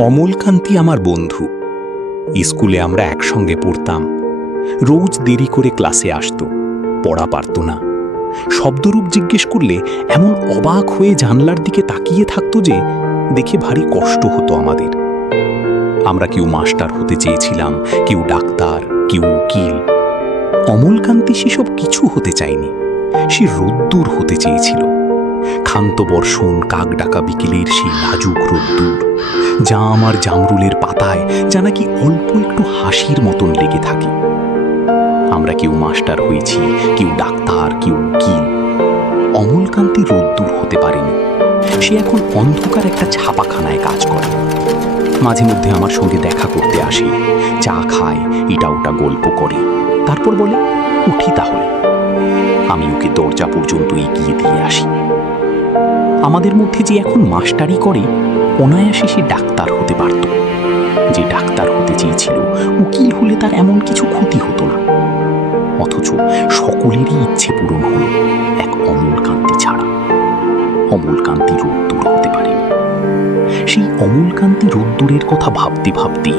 অমলকান্তি আমার বন্ধু। স্কুলে আমরা একসঙ্গে পড়তাম। রোজ দেরি করে ক্লাসে আসতো, পড়া পারত না। শব্দরূপ জিজ্ঞেস করলে এমন অবাক হয়ে জানলার দিকে তাকিয়ে থাকতো যে দেখে ভারী কষ্ট হতো আমাদের। আমরা কেউ মাস্টার হতে চেয়েছিলাম, কেউ ডাক্তার, কেউ উকিল। অমলকান্তি সেসব কিছু হতে চায়নি। সে রোদ্দুর হতে চেয়েছিল। ক্ষান্ত বর্ষণ, কাক ডাকা বিকেলের সেই লাজুক রোদ্দুর, যা আমার জামরুলের পাতায় যা নাকি অল্প একটু হাসির মতন লেগে থাকে। আমরা কেউ মাস্টার হয়েছি, কেউ ডাক্তার, কেউ উকিল। অমলকান্তি রোদ্দুর হতে পারেনি। সে এখন অন্ধকার একটা ছাপাখানায় কাজ করে। মাঝে মধ্যে আমার সঙ্গে দেখা করতে আসে, চা খায়, এটা ওটা গল্প করে, তারপর বলে উঠি তাহলে। আমি ওকে দরজা পর্যন্ত এগিয়ে দিয়ে আসি। আমাদের মধ্যে যে এখন মাস্টারি করে, অনায়াসে সে ডাক্তার হতে পারত। যে ডাক্তার হতে চেয়েছিল, উকিল হলে তার এমন কিছু ক্ষতি হতো না। অথচ সকলেরই ইচ্ছে পূরণ হল, এক অমলকান্তি ছাড়া। অমলকান্তি রোদ্দুর হতে পারেনি। সেই অমলকান্তি রোদ্দুরের কথা ভাবতে ভাবতে